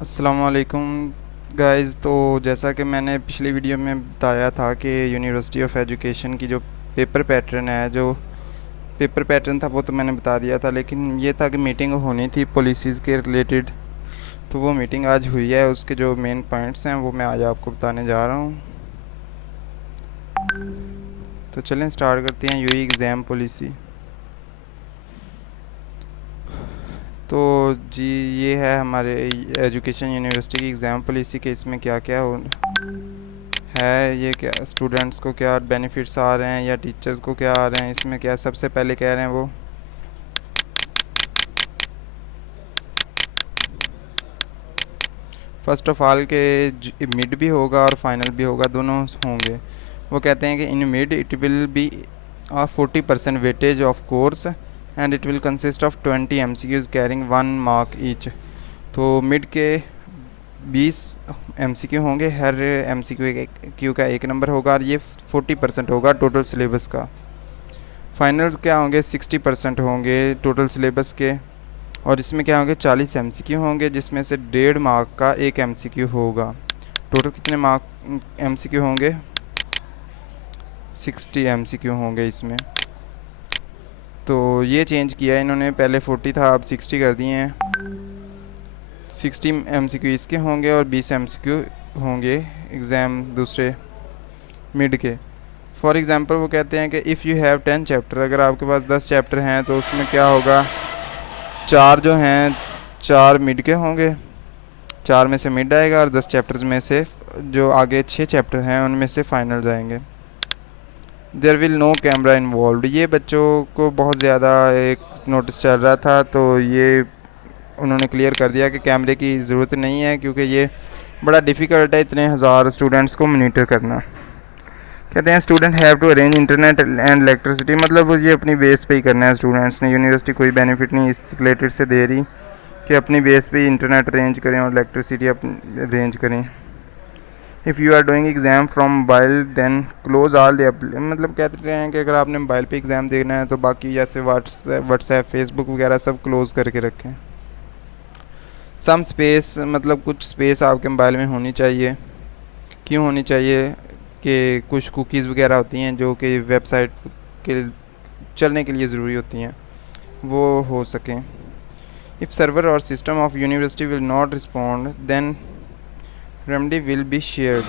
अस्सलाम वालेकुम गाइस। तो जैसा कि मैंने पिछली वीडियो में बताया था कि यूनिवर्सिटी ऑफ एजुकेशन की जो पेपर पैटर्न है, जो पेपर पैटर्न था वो तो मैंने बता दिया था, लेकिन ये था कि मीटिंग होनी थी पॉलिसीज़ के रिलेटेड। तो वो मीटिंग आज हुई है, उसके जो मेन पॉइंट्स हैं वो मैं आज आपको बताने जा रहा हूँ। तो चलें स्टार्ट करते हैं। UE exam policy. तो जी, ये है हमारे एजुकेशन यूनिवर्सिटी की एग्ज़ाम पॉलिसी के इसमें क्या क्या है, ये क्या स्टूडेंट्स को क्या बेनिफिट्स आ रहे हैं या टीचर्स को क्या आ रहे हैं। इसमें क्या सबसे पहले कह रहे हैं वो फर्स्ट ऑफ ऑल के मिड भी होगा और फाइनल भी होगा, दोनों होंगे। वो कहते हैं कि in mid it will be 40% weightage of course and it will consist of 20 MCQs carrying 1 mark each. तो मिड के 20 MCQ होंगे, हर MCQ का 1 नंबर होगा और ये 40% होगा टोटल सिलेबस का। फाइनल्स क्या होंगे, 60% होंगे टोटल सिलेबस के। और इसमें क्या होंगे, 40 MCQ होंगे, जिसमें से 1.5 मार्क का 1 MCQ होगा। टोटल कितने मार्क MCQ होंगे, 60 MCQ होंगे इसमें। तो ये चेंज किया है इन्होंने, पहले 40 था अब 60 कर दिए हैं। 60 MCQ इसके होंगे और 20 MCQ होंगे एग्ज़ाम दूसरे मिड के। फॉर एग्ज़ाम्पल वो कहते हैं कि इफ़ यू हैव 10 चैप्टर, अगर आपके पास 10 चैप्टर हैं तो उसमें क्या होगा, 4 जो हैं 4 मिड के होंगे, 4 में से मिड आएगा और 10 चैप्टर्स में से जो आगे 6 चैप्टर हैं उनमें से फाइनल जाएंगे। There will no camera involve. ये बच्चों को बहुत ज़्यादा एक नोटिस चल रहा था, तो ये उन्होंने क्लियर कर दिया कि कैमरे की ज़रूरत नहीं है, क्योंकि ये बड़ा डिफ़िकल्ट है इतने हज़ार स्टूडेंट्स को मॉनिटर करना। कहते हैं student have to arrange internet and electricity, मतलब वो ये अपनी बेस पे ही करना है स्टूडेंट्स ने। यूनिवर्सिटी कोई बेनिफिट नहीं इस रिलेटेड से दे रही कि अपनी बेस पे ही इंटरनेट अरेंज करें और इलेक्ट्रिसिटी अपनी अरेंज करें। If you are doing exam from mobile then close all the मतलब कहते हैं कि अगर आपने मोबाइल पे एग्ज़ाम देना है तो बाकी जैसे व्हाट्सएप फेसबुक वगैरह सब क्लोज़ करके रखें। सम स्पेस, मतलब कुछ स्पेस आपके मोबाइल में होनी चाहिए। क्यों होनी चाहिए, कि कुछ कुकीज़ वगैरह होती हैं जो कि वेबसाइट के चलने के लिए ज़रूरी होती हैं, वो हो सकें। इफ़ सर्वर और system of university will not respond then remedy will be shared.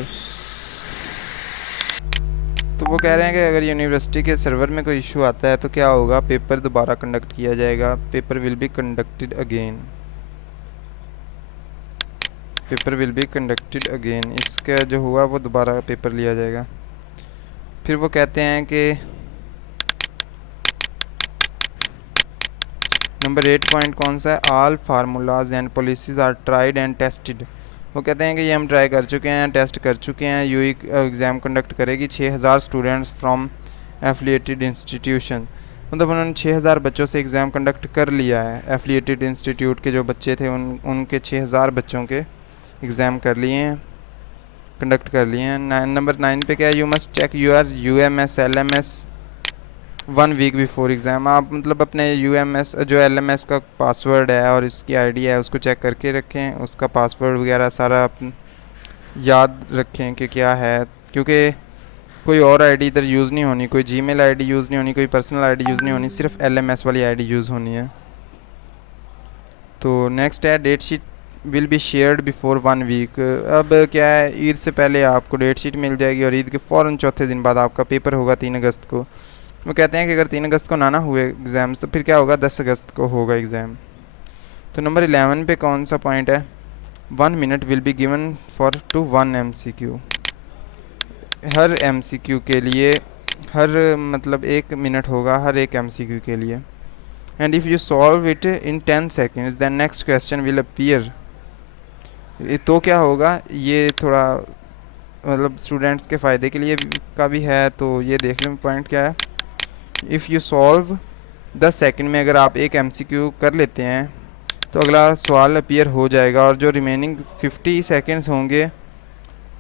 तो वो कह रहे हैं कि अगर यूनिवर्सिटी के सर्वर में कोई इशू आता है तो क्या होगा, पेपर दोबारा कंडक्ट किया जाएगा। Paper will be conducted again. Paper will be conducted again, इसका जो हुआ वो दोबारा पेपर लिया जाएगा। फिर वो कहते हैं कि नंबर 8 पॉइंट कौन सा है, all formulas and policies are tried and tested. वो कहते हैं कि ये हम ट्राई कर चुके हैं, टेस्ट कर चुके हैं। यूई एग्ज़ाम कंडक्ट करेगी 6000 स्टूडेंट्स फ्रॉम एफिलिएटेड इंस्टीट्यूशन। मतलब उन्होंने 6000 बच्चों से एग्ज़ाम कंडक्ट कर लिया है। एफिलिएटेड इंस्टीट्यूट के जो बच्चे थे उनके 6000 बच्चों के एग्ज़ाम कर लिए हैं, कंडक्ट कर लिए हैं। नंबर 9 पे क्या है, you must check your UMS LMS 1 week before exam. आप मतलब अपने UMS जो LMS का पासवर्ड है और इसकी ID है उसको चेक करके रखें, उसका पासवर्ड वगैरह सारा याद रखें कि क्या है, क्योंकि कोई और आईडी इधर यूज़ नहीं होनी, कोई जीमेल आईडी यूज़ नहीं होनी, कोई पर्सनल आईडी यूज़ नहीं होनी, सिर्फ LMS वाली आईडी यूज़ होनी है। तो नेक्स्ट है date sheet will be shared before 1 week. अब क्या है, ईद से पहले आपको डेट शीट मिल जाएगी और ईद के फ़ौरन चौथे दिन बाद आपका पेपर होगा 3 अगस्त को। वो कहते हैं कि अगर 3 अगस्त को ना हुए एग्ज़ाम्स तो फिर क्या होगा, 10 अगस्त को होगा एग्ज़ाम। तो नंबर 11 पे कौन सा पॉइंट है, 1 minute will be given for to 1 MCQ। हर MCQ के लिए हर मतलब 1 मिनट होगा हर एक MCQ के लिए। And if you solve it in 10 seconds than next question will appear. तो क्या होगा, ये थोड़ा मतलब स्टूडेंट्स के फ़ायदे के लिए का भी है, तो ये देख लें पॉइंट क्या है। इफ़ यू सॉल्व 10 सेकंड में अगर आप एक MCQ कर लेते हैं तो अगला सवाल अपीयर हो जाएगा, और जो रिमेनिंग 50 सेकंड्स होंगे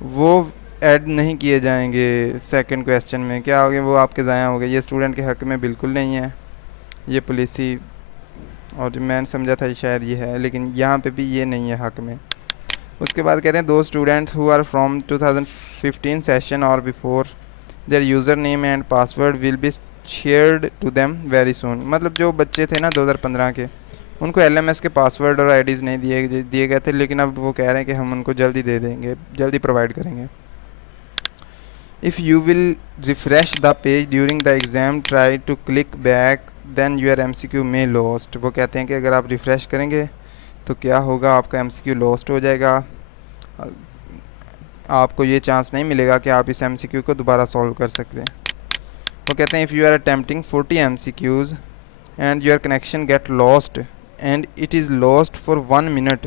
वो ऐड नहीं किए जाएंगे सेकंड क्वेश्चन में। क्या हो गया, वो आपके ज़ाया हो गए। ये स्टूडेंट के हक़ में बिल्कुल नहीं है ये पॉलिसी, और मैंने समझा था शायद ये है, लेकिन यहाँ पे भी ये नहीं है हक़ में। उसके बाद कहते हैं दो students who are from 2015 session और before their username and password will be shared to them very soon. मतलब जो बच्चे थे ना 2015 के, उनको LMS के पासवर्ड और IDs नहीं दिए गए थे, लेकिन अब वो कह रहे हैं कि हम उनको जल्दी दे देंगे, जल्दी प्रोवाइड करेंगे। If you will refresh the page during the exam, try to click back, then your MCQ may lost। वो कहते हैं कि अगर आप रिफ़्रेश करेंगे तो क्या होगा, आपका MCQ लॉस्ट हो जाएगा, आपको ये चांस नहीं मिलेगा कि आप इस MCQ को दोबारा सॉल्व कर सकते हैं। वो कहते हैं if you are attempting 40 MCQs and your connection get lost and it is lost for 1 minute,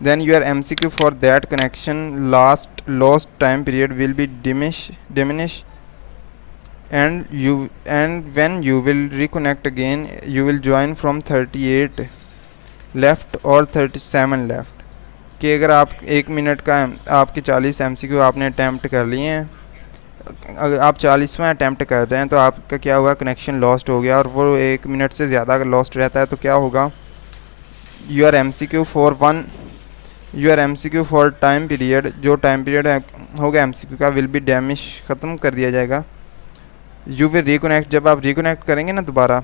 then your MCQ for that connection lost time period will be diminished and when you will reconnect again you will join from 38 left or 37 left। कि अगर आप 1 minute का आपके 40 MCQ आपने attempt कर लिए हैं, अगर आप 40वां अटैम्प्ट कर रहे हैं तो आपका क्या हुआ, कनेक्शन लॉस्ट हो गया, और वो 1 मिनट से ज़्यादा अगर लॉस्ट रहता है तो क्या होगा, your MCQ for time period, जो टाइम पीरियड होगा MCQ का, विल बी डैमिश, ख़त्म कर दिया जाएगा। यू विल रिकनेक्ट, जब आप रिकनेक्ट करेंगे ना दोबारा,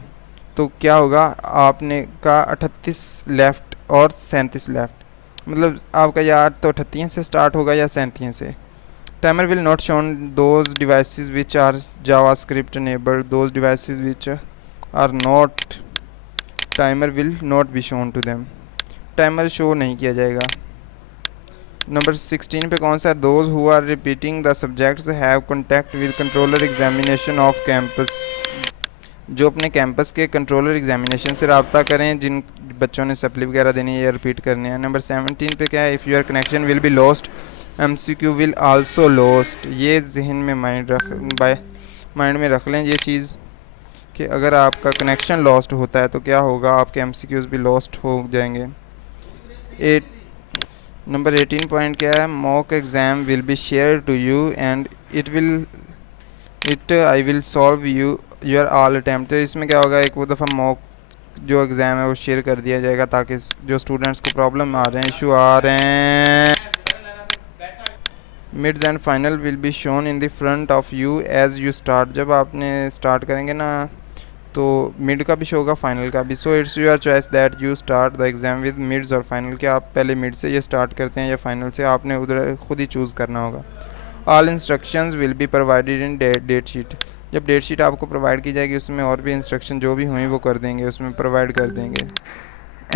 तो क्या होगा, आपने का 38 लेफ़्ट और 37 लेफ़्ट, मतलब आपका या तो 38 से स्टार्ट होगा या 37 से। Timer will not shown those devices which are JavaScript enabled, those devices which are not, timer will not be shown to them, timer show नहीं किया जाएगा। नंबर 16 पे कौन सा है, those who are repeating the subjects have contact with controller examination of campus, जो अपने campus के कंट्रोलर एग्जामिनेशन से रब्ता करें, जिन बच्चों ने सप्ली वगैरह देनी है या रिपीट करने हैं। नंबर 17 पे क्या है, if your connection will be lost MCQ will also lost. ये जहन में माइंड में रख लें ये चीज़ कि अगर आपका कनेक्शन लॉस्ट होता है तो क्या होगा, आपके MCQs भी लॉस्ट हो जाएंगे। नंबर 18 पॉइंट क्या है, mock exam will be share to you and I will solve your all attempt. तो इसमें क्या होगा, एक वो दफ़ा मॉक जो एग्ज़ाम है वो शेयर कर दिया जाएगा ताकि जो स्टूडेंट्स को प्रॉब्लम आ रहे हैं, इशू आ रहे हैं। Mids and final will be shown in the front of you as you start. जब आपने स्टार्ट करेंगे ना तो मिड का भी शो होगा, फाइनल का भी। So it's your choice that you start the exam with mids और फाइनल, कि आप पहले मिड से ये स्टार्ट करते हैं या फाइनल से, आपने उधर खुद ही चूज़ करना होगा। All instructions will be provided in date sheet. जब डेट शीट आपको प्रोवाइड की जाएगी उसमें और भी इंस्ट्रक्शन जो भी हुई वो कर देंगे, उसमें प्रोवाइड कर देंगे।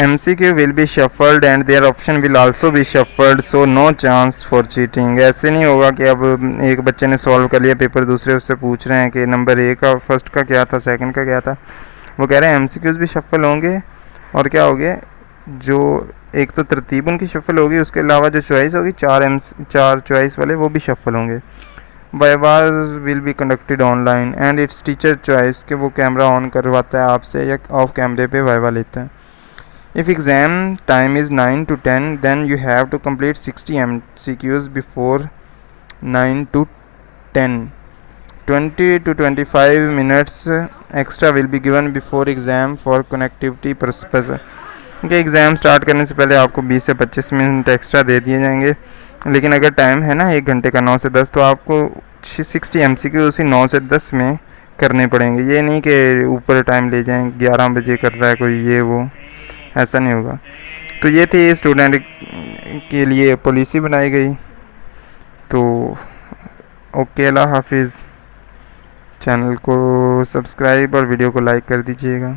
MCQ will be shuffled and their option will also be shuffled, so no chance for cheating. ऐसे नहीं होगा कि अब एक बच्चे ने सॉल्व कर लिया पेपर, दूसरे उससे पूछ रहे हैं कि नंबर A का फर्स्ट का क्या था, सेकंड का क्या था। वो कह रहे हैं MCQs भी शफल होंगे और क्या हो गया, जो एक तो तरतीब उनकी शफल होगी, उसके अलावा जो चॉइस होगी 4 चॉइस वाले वो भी शफल होंगे। Vivas will be conducted online and it's teacher choice, कि वो कैमरा ऑन करवाता है आपसे या ऑफ कैमरे पे वाइवा लेता है। If exam time is 9 to 10, then you have to complete 60 MCQs before 9 to 10. 20 to 25 minutes extra will be given before exam for connectivity purpose। कि एग्ज़ाम स्टार्ट करने से पहले आपको 20 से 25 मिनट एक्स्ट्रा दे दिए जाएंगे, लेकिन अगर टाइम है ना 1 घंटे का 9 से 10, तो आपको 60 MCQ उसी 9 से 10 में करने पड़ेंगे। ये नहीं कि ऊपर टाइम ले जाएं, 11 बजे कर रहा है कोई, ये वो, ऐसा नहीं होगा। तो ये थी स्टूडेंट के लिए पॉलिसी बनाई गई। तो ओके, अल्लाह हाफिज़। चैनल को सब्सक्राइब और वीडियो को लाइक कर दीजिएगा।